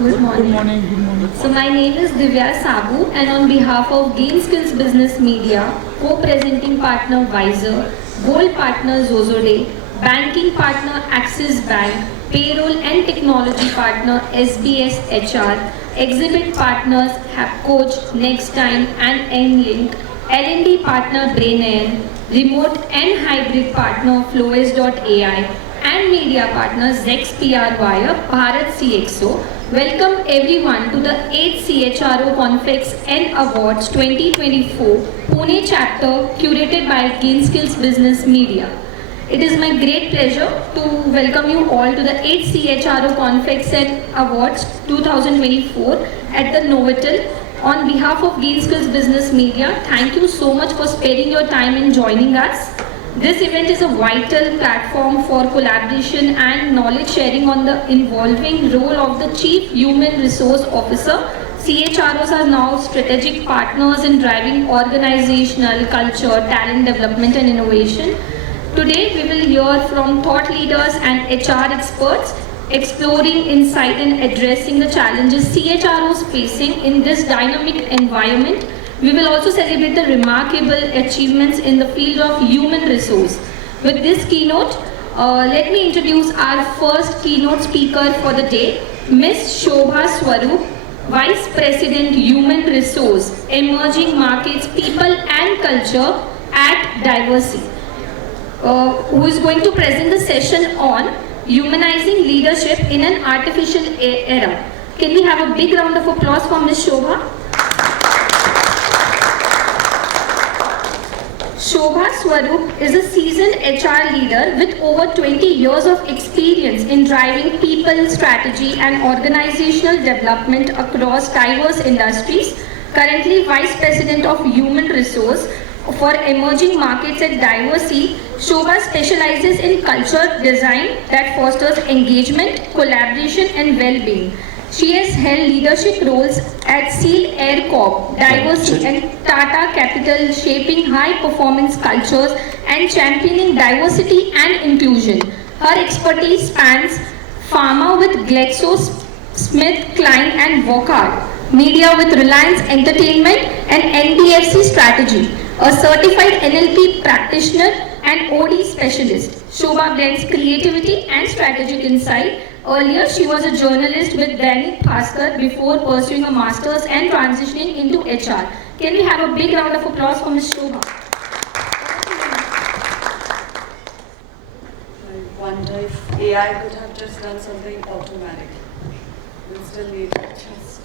Good morning. Good morning. So my name is Divya Sabu, and on behalf of Gain Skills Business Media, co-presenting partner Visor, gold partner Zozode, banking partner Axis Bank, payroll and technology partner SBS HR, exhibit partners Coach, Nextime and Nlink, L&D partner BrainAir, remote and hybrid partner Flowes.ai, and media partner ZexPR via Bharat CXO. Welcome everyone to the 8th CHRO Conflicts and Awards 2024 Pune chapter curated by Gain Skills Business Media. It is my great pleasure to welcome you all to the 8th CHRO Conflicts and Awards 2024 at the Novotel. On behalf of Gain Skills Business Media, thank you so much for sparing your time and joining us. This event is a vital platform for collaboration and knowledge sharing on the evolving role of the Chief Human Resource Officer. CHROs are now strategic partners in driving organizational, culture, talent development and innovation. Today we will hear from thought leaders and HR experts exploring insight and addressing the challenges CHROs facing in this dynamic environment. We will also celebrate the remarkable achievements in the field of human resource. With this keynote, let me introduce our first keynote speaker for the day, Ms. Shobha Swarup, Vice President Human Resource, Emerging Markets, People and Culture at Diversey, who is going to present the session on Humanizing Leadership in an Artificial Era. Can we have a big round of applause for Ms. Shobha? Shobha Swarup is a seasoned HR leader with over 20 years of experience in driving people, strategy and organizational development across diverse industries. Currently Vice President of Human Resource for Emerging Markets at Diversey, Shobha specializes in culture design that fosters engagement, collaboration and well-being. She has held leadership roles at Seal Air Corp, Diversey and Tata Capital, shaping high-performance cultures and championing diversity and inclusion. Her expertise spans pharma with GlaxoSmithKline and Wockhardt, media with Reliance Entertainment and NBFC strategy, a certified NLP practitioner and OD specialist. Shobha blends creativity and strategic insight. Earlier, she was a journalist with Dainik Bhaskar before pursuing a master's and transitioning into HR. Can we have a big round of applause for Ms. Shobha? I wonder if AI could have just done something automatic. We still need to adjust.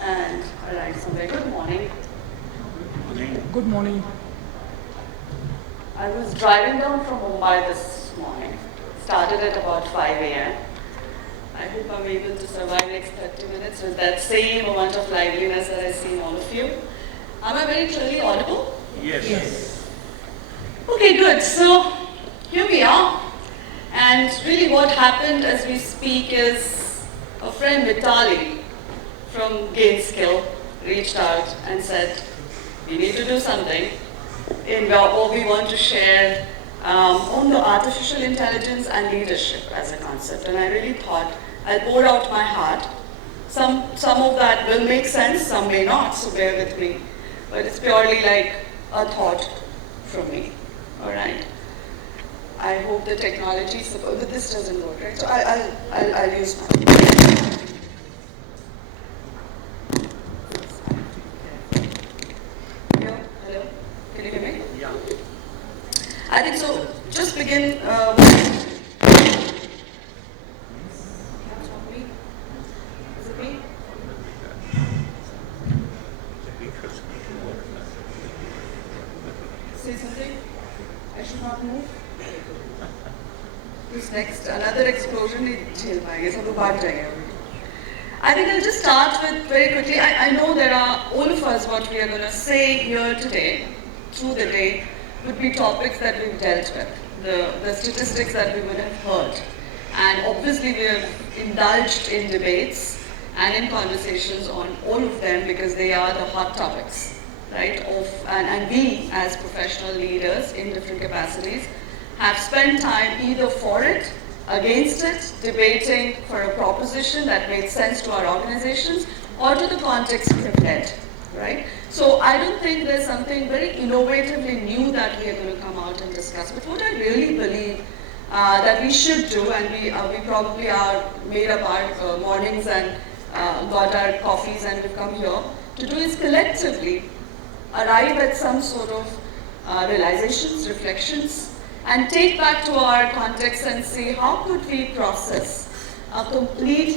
And alright, somewhere. Good morning. Good morning. I was driving down from Mumbai this morning. Started at about 5 a.m. I hope I'm able to survive next 30 minutes with that same amount of liveliness that I see in all of you. Am I very clearly audible? Yes. Okay, good. So here we are. And really what happened as we speak is a friend Vitali from Gainskill reached out and said, we need to do something in what we want to share on the artificial intelligence and leadership as a concept. And I really thought I'll pour out my heart. Some of that will make sense, some may not, so bear with me. But it's purely like a thought from me, all right? I hope the technology support, but this doesn't work, right? So I'll use my. Hello? Can you hear me? Yeah. I think so. Just begin. Is it me? Say something. I should not move. Who's next? Another explosion. I think I'll just start with very quickly. I know there are all of us. What we are going to say here today, through the day, would be topics that we've dealt with, the statistics that we would have heard. And obviously we have indulged in debates and in conversations on all of them because they are the hot topics, right? And we as professional leaders in different capacities have spent time either for it against it, debating for a proposition that made sense to our organizations, or to the context we have led, right? So I don't think there's something very innovatively new that we are going to come out and discuss. But what I really believe that we should do, and we probably are made up our mornings and got our coffees and we've come here to do, is collectively arrive at some sort of realizations, reflections, and take back to our context and see how could we process a complete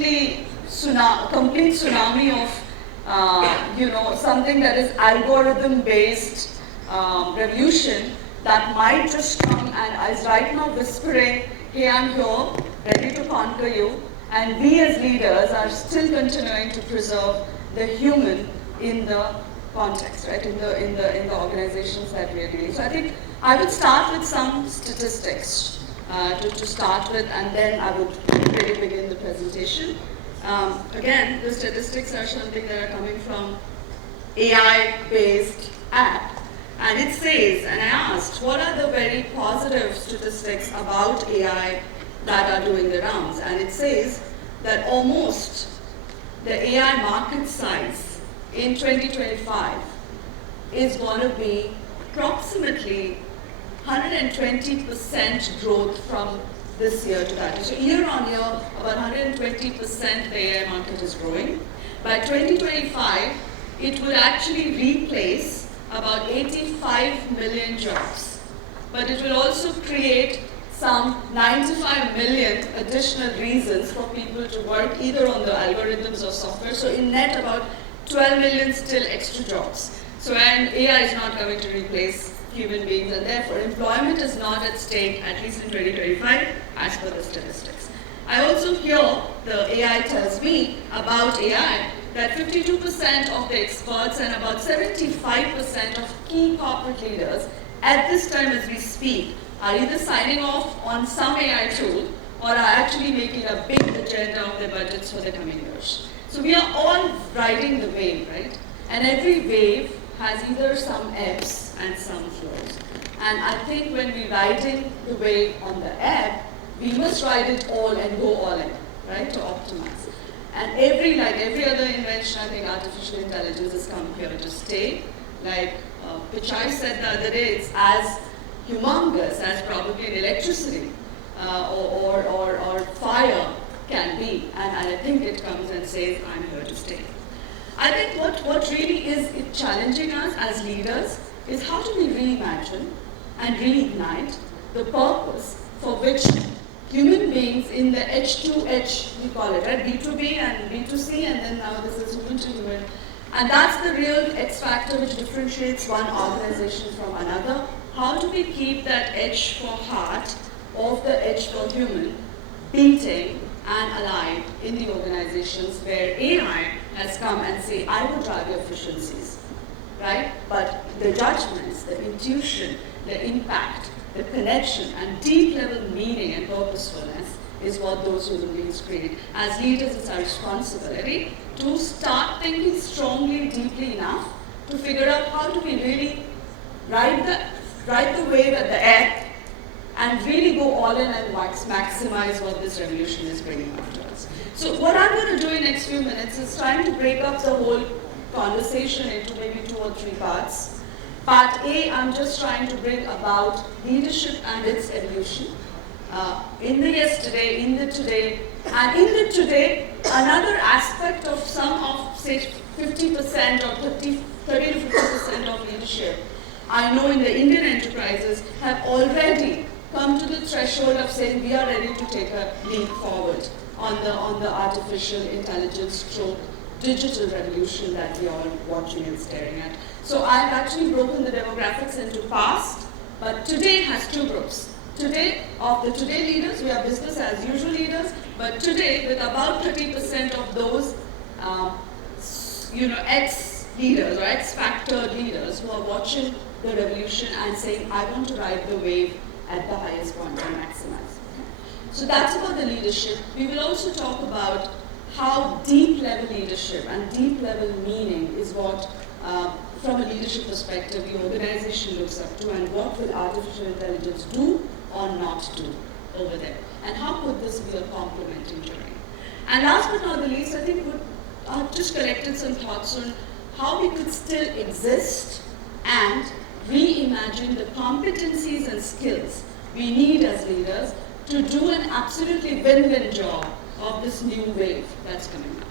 tsunami of something that is algorithm-based revolution that might just come and is right now whispering, hey, I'm here, ready to conquer you, and we as leaders are still continuing to preserve the human in the context, right, in the organizations that we are dealing. So I think I would start with some statistics to start with, and then I would really begin the presentation. Again, the statistics are something that are coming from AI-based app. And it says, and I asked, what are the very positive statistics about AI that are doing the rounds? And it says that almost the AI market size in 2025 is going to be approximately 120% growth from this year to that. So year on year, about 120% the AI market is growing. By 2025, it will actually replace about 85 million jobs. But it will also create some 95 million additional reasons for people to work either on the algorithms or software. So in net, about 12 million still extra jobs. So and AI is not going to replace human beings, and therefore employment is not at stake, at least in 2025, as per the statistics. I also hear the AI tells me about AI that 52% of the experts and about 75% of key corporate leaders at this time as we speak are either signing off on some AI tool or are actually making a big agenda of their budgets for the coming years. So we are all riding the wave, right? And every wave has either some ebbs and some flows. And I think when we're riding the wave on the ebb, we must ride it all and go all in, right, to optimize. And like every other invention, I think artificial intelligence has come here to stay. Like Pichai said the other day, it's as humongous as probably an electricity or fire can be. And I think it comes and says, I'm here to stay. I think what really is challenging us as leaders is how do we reimagine and reignite the purpose for which human beings in the H2H, we call it, right? B2B and B2C, and then now this is human to human. And that's the real X factor which differentiates one organization from another. How do we keep that H for heart of the H for human beating and alive in the organizations where AI has come and say, I will drive your efficiencies, right? But the judgments, the intuition, the impact, the connection and deep level meaning and purposefulness is what those human beings create. As leaders, it's our responsibility to start thinking strongly, deeply enough to figure out how do we really ride the wave at the end and really go all in and maximize what this revolution is bringing after us. So what I'm going to do in the next few minutes is trying to break up the whole conversation into maybe 2 or 3 parts. Part A, I'm just trying to bring about leadership and its evolution. In the yesterday, in the today, and in the today, another aspect of some of, say, 50% or 30 to 50% of leadership, I know in the Indian enterprises have already come to the threshold of saying we are ready to take a leap forward on the artificial intelligence stroke digital revolution that we are all watching and staring at. So I've actually broken the demographics into past, but today has 2 groups. Today, of the today leaders, we are business as usual leaders, but today with about 30% of those, ex-leaders or ex-factor leaders who are watching the revolution and saying, I want to ride the wave at the highest point and maximize. So that's about the leadership. We will also talk about how deep level leadership and deep level meaning is what, from a leadership perspective, the organization looks up to, and what will artificial intelligence do or not do over there? And how could this be a complementing journey? And last but not the least, I think I've just collected some thoughts on how we could still exist and reimagine the competencies and skills we need as leaders to do an absolutely win-win job of this new wave that's coming up.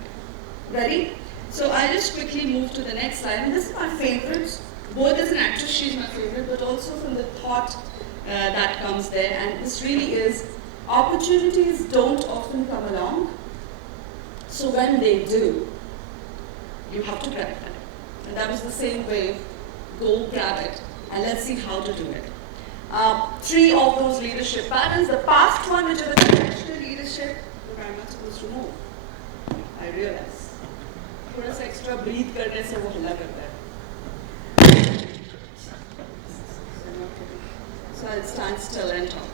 Ready? So I'll just quickly move to the next slide. And this is my favorite, both as an actress, she's my favorite, but also from the thought that comes there. And this really is, opportunities don't often come along. So when they do, you have to grab them. And that was the same way, go grab it, and let's see how to do it. 3 of those leadership patterns. The past one, which are the conventional leadership, look, I'm not supposed to move. I realize. थोड़ा सा extra breathe करने से वो हिला करता है. So I'll stand still and talk.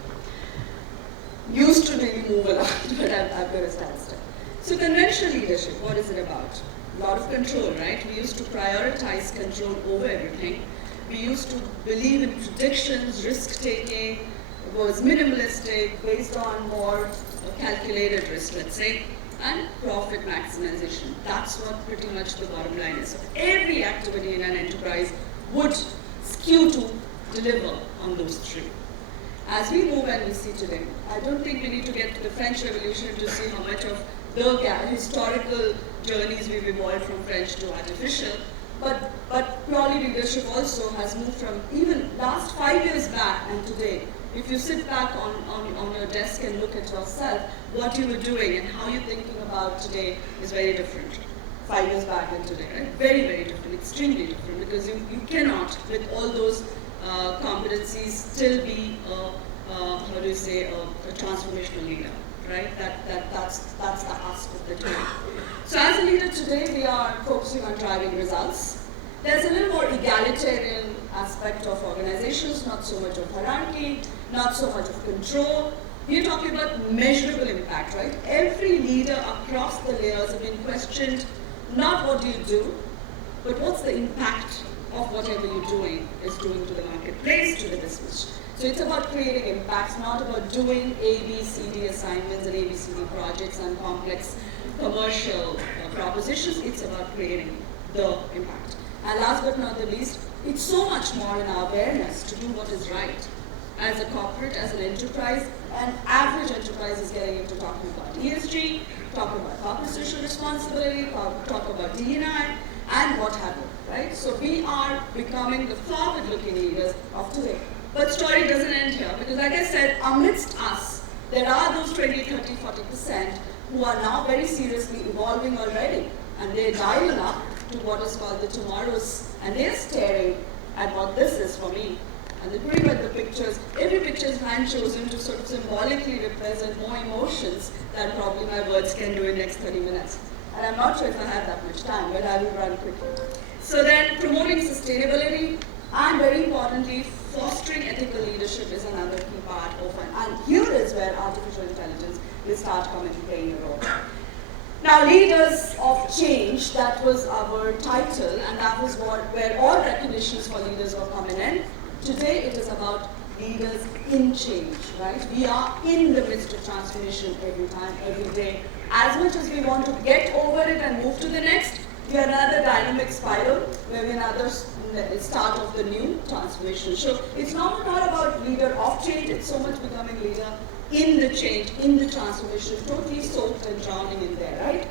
Used to really move a lot, but I've got to stand still. So conventional leadership, what is it about? A lot of control, right? We used to prioritize control over everything. We used to believe in predictions, risk-taking. It was minimalistic, based on more calculated risk, let's say, and profit maximization. That's what pretty much the bottom line is. So every activity in an enterprise would skew to deliver on those 3. As we move and we see today, I don't think we need to get to the French Revolution to see how much of the historical journeys we've evolved from French to artificial, but purely leadership also has moved from even last 5 years back and today. If you sit back on your desk and look at yourself, what you were doing and how you're thinking about today is very different. 5 years back and today, right? Very, very different, extremely different, because you cannot, with all those competencies, still be a transformational leader, right? That's the ask of the time. So as a leader today, we are focusing on driving results. There's a little more egalitarian aspect of organizations, not so much of hierarchy, not so much of control. We're talking about measurable impact, right? Every leader across the layers have been questioned, not what do you do, but what's the impact of whatever you're doing is doing to the marketplace, to the business. So it's about creating impacts, not about doing A, B, C, D assignments and A, B, C, D projects and complex commercial propositions. It's about creating the impact. And last but not the least, it's so much more in our awareness to do what is right. As a corporate, as an enterprise, an average enterprise is getting into talking about ESG, talking about corporate social responsibility, talk about D&I, and what have you, right? So we are becoming the forward-looking leaders of today. But story doesn't end here, because like I said, amidst us, there are those 20, 30, 40% who are now very seriously evolving already, and they're dialing up to what is called the tomorrows, and they're staring at what this is for me. And they're putting out the pictures. Every picture is hand-chosen to sort of symbolically represent more emotions than probably my words can do in the next 30 minutes. And I'm not sure if I have that much time, but I will run quickly. So then, promoting sustainability, and very importantly, fostering ethical leadership is another key part of it. And here is where artificial intelligence will start coming to play a role. Now, leaders of change, that was our title, and that was where all recognitions for leaders were coming in. Today, it is about leaders in change, right? We are in the midst of transformation every time, every day. As much as we want to get over it and move to the next, we are another dynamic spiral where we're another start of the new transformation. So it's not about leader of change, it's so much becoming leader in the change, in the transformation, totally soaked and drowning in there, right?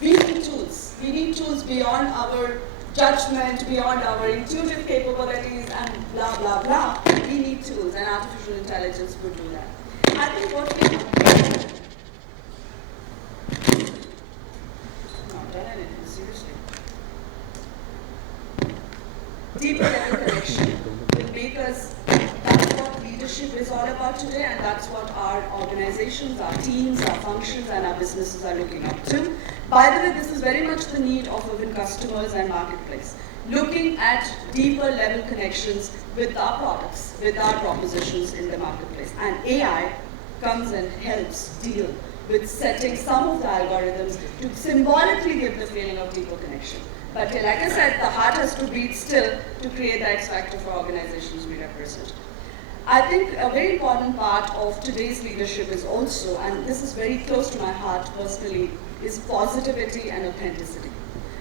We need tools. We need tools beyond our judgment, beyond our intuitive capabilities and blah, blah, blah. We need tools, and artificial intelligence would do that. I think what we have not done anything, seriously. Deeper level connection will make us, that's what leadership is all about today, and that's what our organizations, our teams, our functions, and our businesses are looking up to. By the way, this is very much the need of even customers and marketplace. Looking at deeper level connections with our products, with our propositions in the marketplace. And AI comes and helps deal with setting some of the algorithms to symbolically give the feeling of deeper connection. But like I said, the heart has to beat still to create the X factor for organizations we represent. I think a very important part of today's leadership is also, and this is very close to my heart personally, is positivity and authenticity.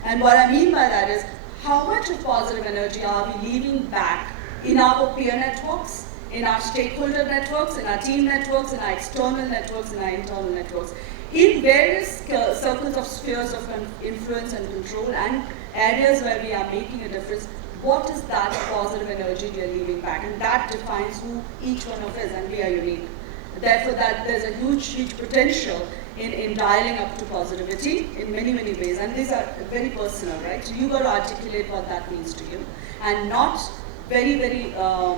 And what I mean by that is, how much of positive energy are we leaving back in our peer networks, in our stakeholder networks, in our team networks, in our external networks, in our internal networks, in various circles of spheres of influence and control and areas where we are making a difference. What is that positive energy we are leaving back? And that defines who each one of us, and we are unique. Therefore, that there's a huge potential in dialing up to positivity in many ways. And these are very personal, right? So you got to articulate what that means to you. And not very, how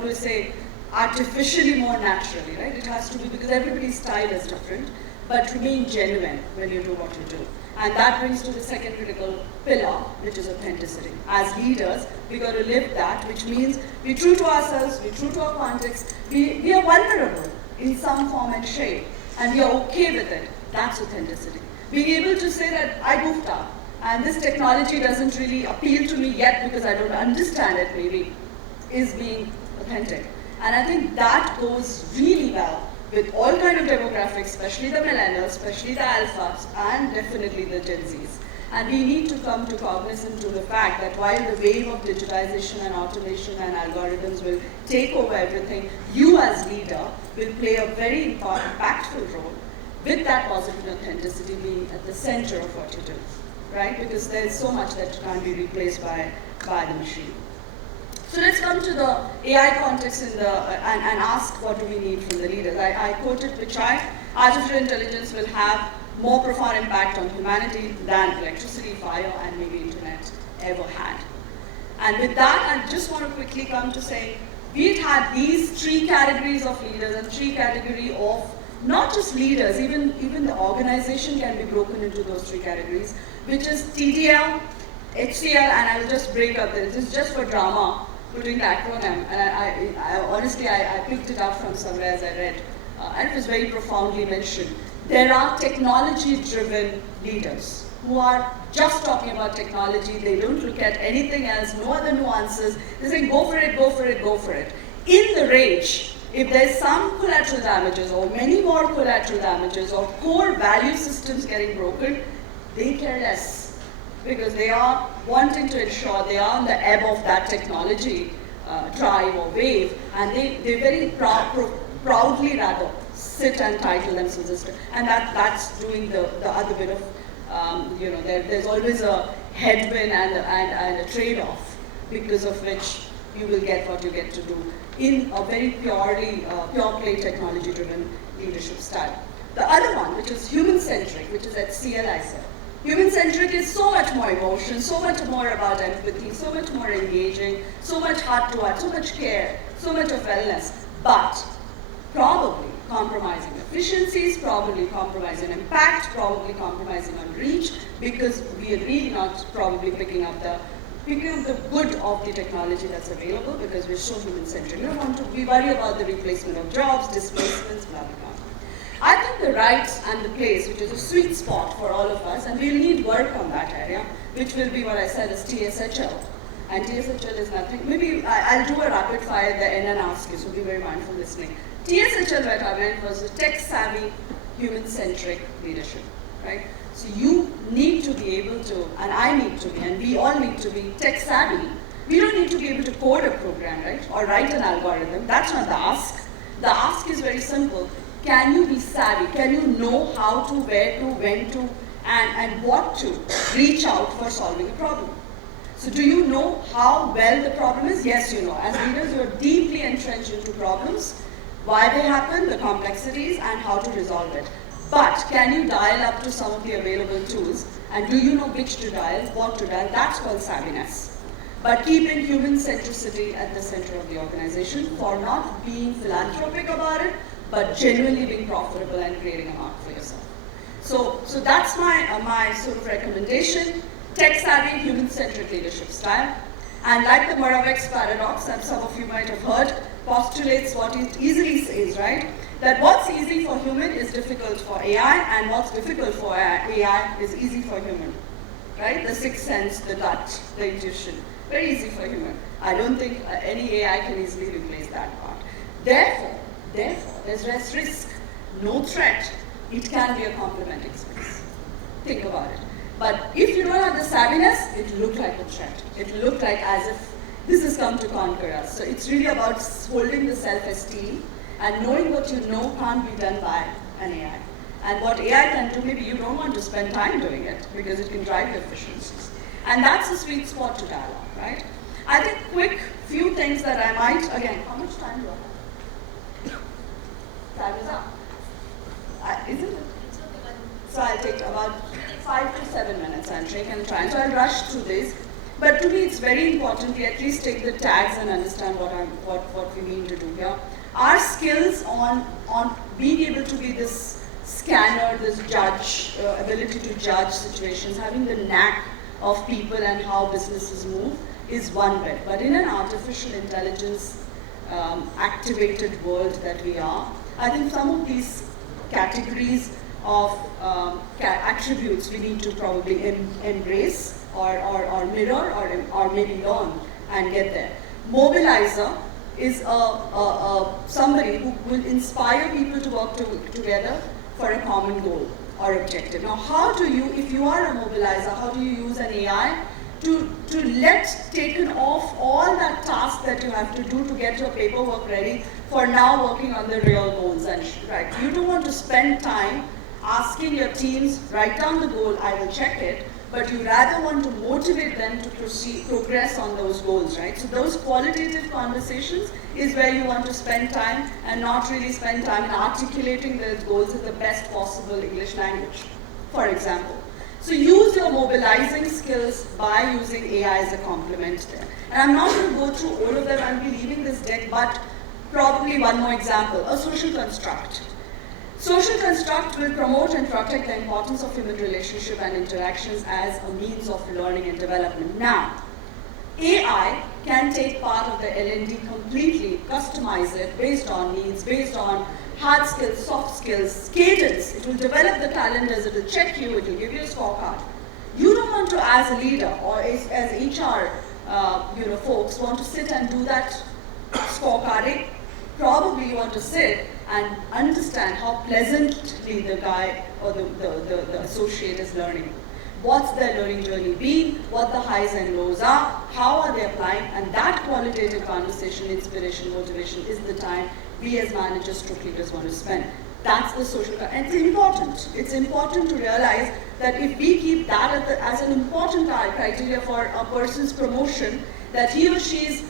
do I say, artificially more naturally, right? It has to be, because everybody's style is different, but remain genuine when you do what you do. And that brings to the second critical pillar, which is authenticity. As leaders, we got to live that, which means we're true to ourselves, we're true to our context, we are vulnerable in some form and shape, and we are okay with it. That's authenticity. Being able to say that I goofed up, and this technology doesn't really appeal to me yet because I don't understand it maybe, is being authentic. And I think that goes really well with all kind of demographics, especially the millennials, especially the alphas, and definitely the Gen Zs. And we need to come to cognizance to the fact that while the wave of digitization and automation and algorithms will take over everything, you as leader will play a very impactful role with that positive authenticity being at the center of what you do, right? Because there's so much that can't be replaced by the machine. So let's come to the AI context and ask what do we need from the leaders. I quoted Pichai, artificial intelligence will have more profound impact on humanity than electricity, fire, and maybe internet ever had. And with that, I just want to quickly come to say, we had these three categories of leaders and three categories of not just leaders, even the organization can be broken into those three categories, which is TDL, HCL, and I will just break up this. This is just for drama, putting the acronym, and I honestly picked it up from somewhere as I read, and it was very profoundly mentioned. There are technology-driven leaders who are just talking about technology. They don't look at anything else, no other nuances. They say, go for it, go for it, go for it. In the rage, if there's some collateral damages or many more collateral damages or core value systems getting broken, they care less, because they are wanting to ensure they are on the ebb of that technology drive or wave, and they very proudly rather sit and title themselves, and that's doing the other bit of, there's always a headwind and a trade-off, because of which you will get what you get to do in a very pure play technology-driven leadership style. The other one, which is human-centric, which is at CLI said. Human-centric is so much more emotion, so much more about empathy, so much more engaging, so much heart-to-heart, so much care, so much of wellness, but probably compromising efficiencies, probably compromising impact, probably compromising on reach, because we are really not probably picking up the good of the technology that's available, because we're so human-centric. We don't want to be worried about the replacement of jobs, displacements, blah, blah, blah. I think the right and the place, which is a sweet spot for all of us, and we'll need work on that area, which will be what I said is TSHL. And TSHL is nothing. Maybe I'll do a rapid fire at the end and ask you, so be very mindful listening. TSHL, what I meant was a tech-savvy, human-centric leadership, right? So you need to be able to, and I need to be, and we all need to be tech-savvy. We don't need to be able to code a program, right? Or write an algorithm. That's not the ask. The ask is very simple. Can you be savvy? Can you know how to, where to, when to, and what to reach out for solving a problem? So do you know how well the problem is? Yes, you know. As leaders, you are deeply entrenched into problems, why they happen, the complexities, and how to resolve it. But can you dial up to some of the available tools, and do you know which to dial, what to dial? That's called savviness. But keeping human centricity at the center of the organization for not being philanthropic about it, but genuinely being profitable and creating a mark for yourself. So that's my sort of recommendation. Tech-savvy, human-centric leadership style. And like the Moravec's paradox that some of you might have heard, postulates what it easily says, right? That what's easy for human is difficult for AI, and what's difficult for AI is easy for human, right? The sixth sense, the gut, the intuition. Very easy for human. I don't think any AI can easily replace that part. Therefore, there's less risk, no threat. It can be a complementing space. Think about it. But if you don't have the savviness, it looked like a threat. It looked like as if this has come to conquer us. So it's really about holding the self-esteem and knowing what you know can't be done by an AI. And what AI can do, maybe you don't want to spend time doing it because it can drive your efficiencies. And that's the sweet spot to dialogue, right? I think quick few things that I might, again, how much time do I have? Time is up. Isn't it? So I'll take about 5 to 7 minutes and take and try. So I'll rush through this. But to me, it's very important we at least take the tags and understand what we mean to do here. Our skills on being able to be this scanner, this judge, ability to judge situations, having the knack of people and how businesses move is one bit. But in an artificial intelligence activated world that we are, I think some of these categories of attributes we need to probably embrace or mirror or maybe learn and get there. Mobilizer is somebody who will inspire people to work together for a common goal or objective. Now, how do you, if you are a mobilizer, how do you use an AI to taken off all that task that you have to do to get your paperwork ready for now working on the real goals? And right, you don't want to spend time asking your teams, write down the goal, I will check it, but you rather want to motivate them to progress on those goals, right? So those qualitative conversations is where you want to spend time and not really spend time in articulating those goals in the best possible English language, for example. So use your mobilizing skills by using AI as a complement there. And I'm not going to go through all of them, I'll be leaving this deck, but probably one more example, a social construct. Social construct will promote and protect the importance of human relationship and interactions as a means of learning and development. Now, AI can take part of the L&D completely, customize it based on needs, based on hard skills, soft skills, cadence. It will develop the calendars, it will check you, it will give you a scorecard. You don't want to, as a leader or as HR folks, want to sit and do that scorecarding. Probably you want to sit and understand how pleasantly the guy or the associate is learning. What's their learning journey been, what the highs and lows are, how are they applying, and that qualitative conversation, inspiration, motivation is the time we as managers, stroke leaders want to spend. That's the social, and it's important. It's important to realize that if we keep that as an important criteria for a person's promotion, that he or she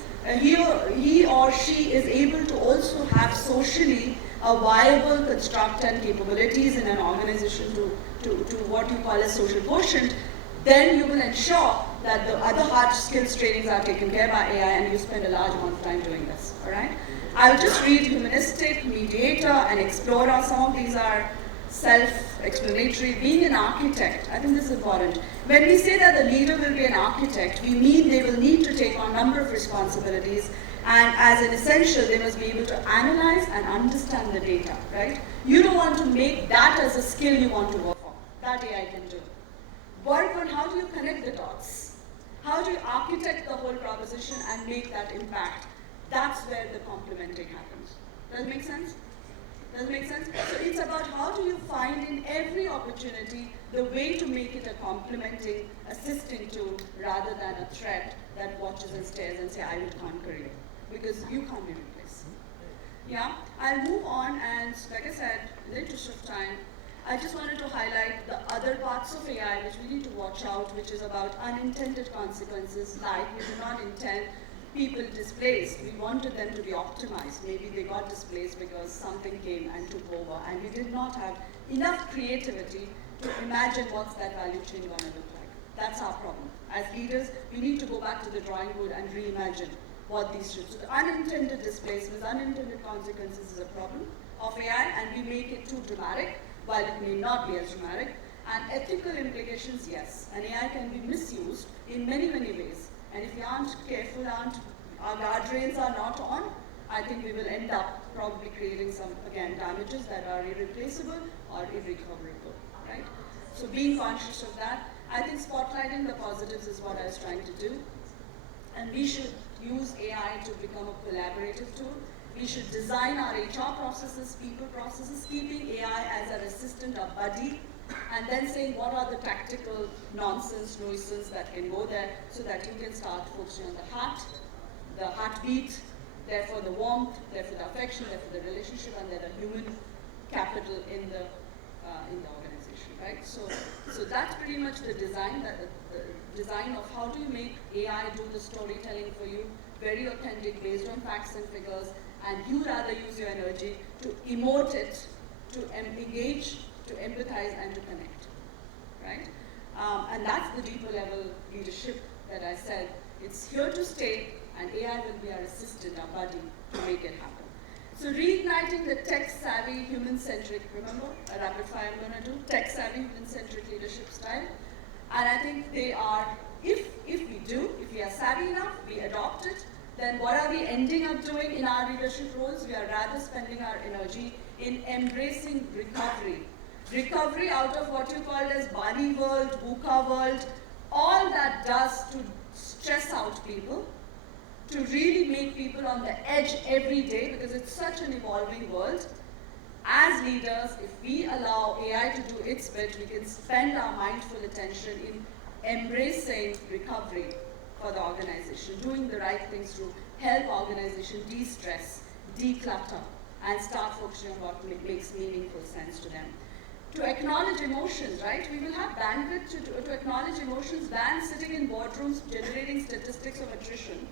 is able to also have socially a viable construct and capabilities in an organization to what you call a social quotient, then you will ensure that the other hard skills trainings are taken care by AI and you spend a large amount of time doing this, all right? I'll just read humanistic, mediator, and explorer. Some of these are self-explanatory. Being an architect, I think this is important. When we say that the leader will be an architect, we mean they will need to take on a number of responsibilities, and as an essential, they must be able to analyze and understand the data, right? You don't want to make that as a skill you want to work on. That AI can do. Work on how do you connect the dots? How do you architect the whole proposition and make that impact? That's where the complementing happens. Does it make sense? Does it make sense? So it's about how do you find in every opportunity the way to make it a complementing, assisting tool rather than a threat that watches and stares and say, I will conquer you. Because you can't be replaced. Yeah? I'll move on, and like I said, in the interest of time, I just wanted to highlight the other parts of AI which we need to watch out, which is about unintended consequences, like we do not intend people displaced. We wanted them to be optimized. Maybe they got displaced because something came and took over, and we did not have enough creativity to imagine what's that value chain going to look like. That's our problem. As leaders, we need to go back to the drawing board and reimagine what these should. So the unintended displacements, unintended consequences is a problem of AI, and we make it too dramatic, while it may not be as dramatic. And ethical implications, yes. An AI can be misused in many, many ways. And if we aren't careful, our guardrails are not on, I think we will end up probably creating some, again, damages that are irreplaceable or irrecoverable, right? So being conscious of that, I think spotlighting the positives is what I was trying to do. and we should use AI to become a collaborative tool. We should design our HR processes, people processes, keeping AI as our assistant, our buddy, and then saying what are the tactical nonsense, nuisance that can go there so that you can start focusing on the heartbeat, therefore the warmth, therefore the affection, therefore the relationship, and then the human capital in the organization, right? So that's pretty much the design, the design of how do you make AI do the storytelling for you, very authentic, based on facts and figures, and you rather use your energy to emote it, to engage, to empathize, and to connect, right? And that's the deeper level leadership that I said. It's here to stay, and AI will be our assistant, our buddy, to make it happen. So reigniting the tech-savvy, human-centric, remember, a rapid fire I'm going to do, tech-savvy, human-centric leadership style. And I think they are, if we are savvy enough, we adopt it, then what are we ending up doing in our leadership roles? We are rather spending our energy in embracing recovery. Recovery out of what you called as Bali world, VUCA world, all that does to stress out people, to really make people on the edge every day, because it's such an evolving world. As leaders, if we allow AI to do its bit, we can spend our mindful attention in embracing recovery for the organization, doing the right things to help organization de-stress, declutter, and start focusing on what makes meaningful sense to them. To acknowledge emotions, right? We will have bandwidth to acknowledge emotions than sitting in boardrooms generating statistics of attrition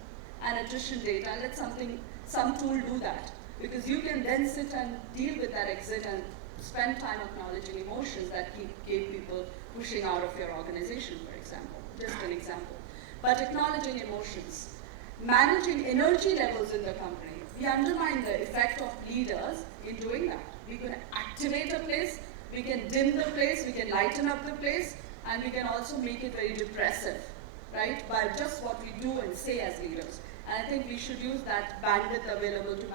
and attrition data. Let some tool do that, because you can then sit and deal with that exit and spend time acknowledging emotions that keep people pushing out of your organization, for example. Just an example. But acknowledging emotions, managing energy levels in the company. We undermine the effect of leaders in doing that. We can activate a place, we can dim the place, we can lighten up the place, and we can also make it very depressive, right? By just what we do and say as leaders. And I think we should use that bandwidth available to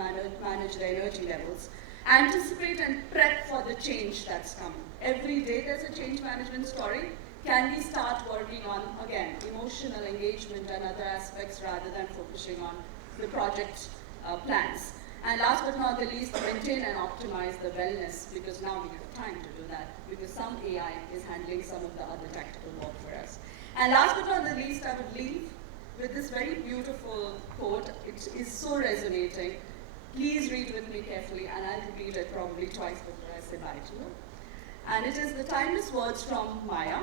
manage the energy levels. Anticipate and prep for the change that's coming. Every day there's a change management story. Can we start working on, again, emotional engagement and other aspects rather than focusing on the project plans? And last but not the least, maintain and optimize the wellness, because now we have time to do that, because some AI is handling some of the other tactical work for us. And last but not the least, I would leave with this very beautiful quote. It is so resonating. Please read with me carefully, and I'll repeat it probably twice before I say bye to you. And it is the timeless words from Maya.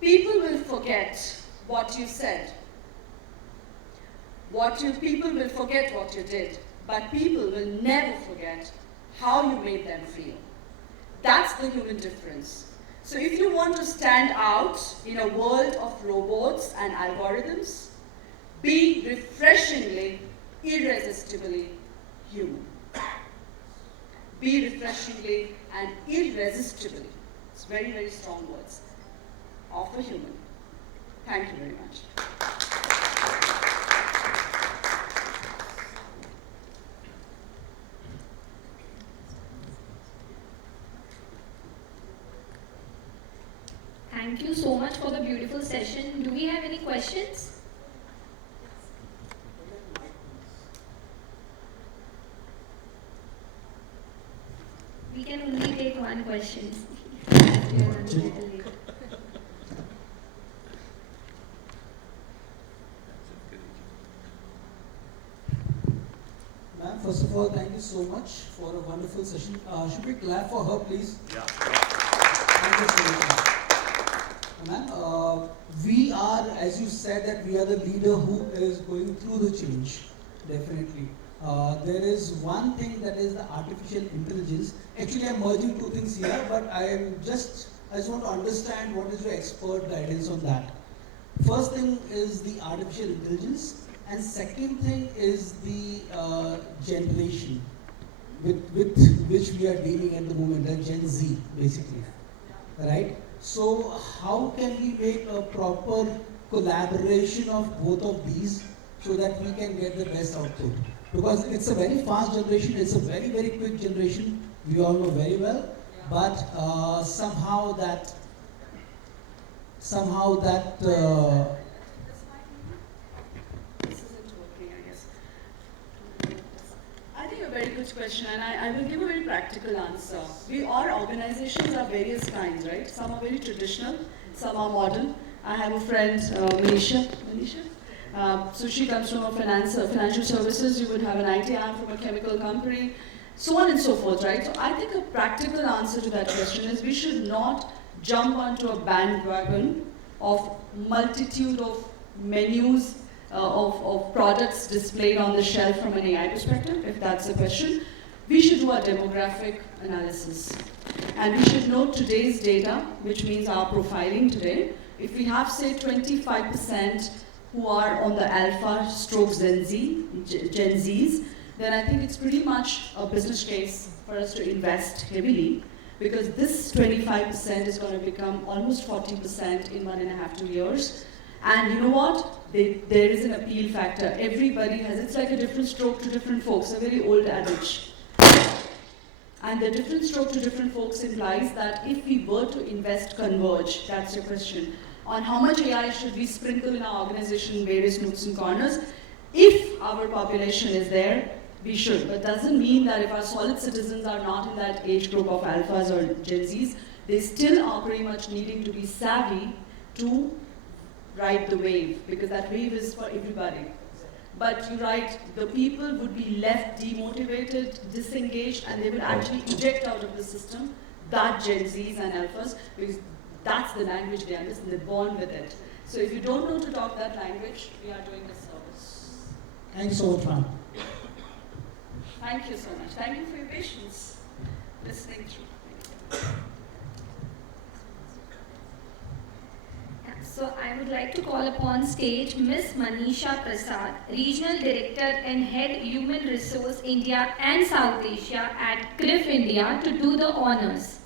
People will forget what you said. People will forget what you did, but people will never forget how you made them feel. That's the human difference. So if you want to stand out in a world of robots and algorithms, be refreshingly, irresistibly human. Be refreshingly and irresistibly, it's very, very strong words, of a human. Thank you very much. Thank you so much for the beautiful session. Do we have any questions? We can only take one question. We are running a little late. Ma'am, first of all, thank you so much for a wonderful session. Should we clap for her, please? Yeah. Thank you so much. Ma'am, we are, as you said, that we are the leader who is going through the change, definitely. There is one thing that is the artificial intelligence. Actually, I'm merging two things here, but I just want to understand what is your expert guidance on that. First thing is the artificial intelligence, and second thing is the generation with which we are dealing at the moment, the Gen Z, basically, right? So how can we make a proper collaboration of both of these so that we can get the best output? Because it's a very fast generation, it's a very, very quick generation, we all know very well, but somehow that very good question, and I will give a very practical answer. Our organizations are various kinds, right? Some are very traditional, some are modern. I have a friend, Manisha. So she comes from a financial services. You would have an IT arm from a chemical company, so on and so forth, right? So I think a practical answer to that question is we should not jump onto a bandwagon of multitude of menus of products displayed on the shelf from an AI perspective, if that's the question. We should do a demographic analysis. And we should know today's data, which means our profiling today. If we have, say, 25% who are on the alpha stroke Gen Zs, then I think it's pretty much a business case for us to invest heavily, because this 25% is going to become almost 40% in 1.5 to 2 years. And you know what? There is an appeal factor. Everybody has, it's like a different stroke to different folks, a very old adage. And the different stroke to different folks implies that if we were to invest converge, that's your question, on how much AI should we sprinkle in our organization in various nooks and corners, if our population is there, we should. But doesn't mean that if our solid citizens are not in that age group of alphas or Gen Zs, they still are pretty much needing to be savvy to ride the wave, because that wave is for everybody. But you're right, the people would be left demotivated, disengaged, and they will actually eject out of the system, that Gen Zs and alphas, because that's the language they understand, they're born with it. So if you don't know to talk that language, we are doing a service. Thanks so much, ma'am. Thank you so much. Thank you for your patience, listening through. So I would like to call upon stage Ms. Manisha Prasad, Regional Director and Head Human Resource India and South Asia at CRIF India, to do the honors.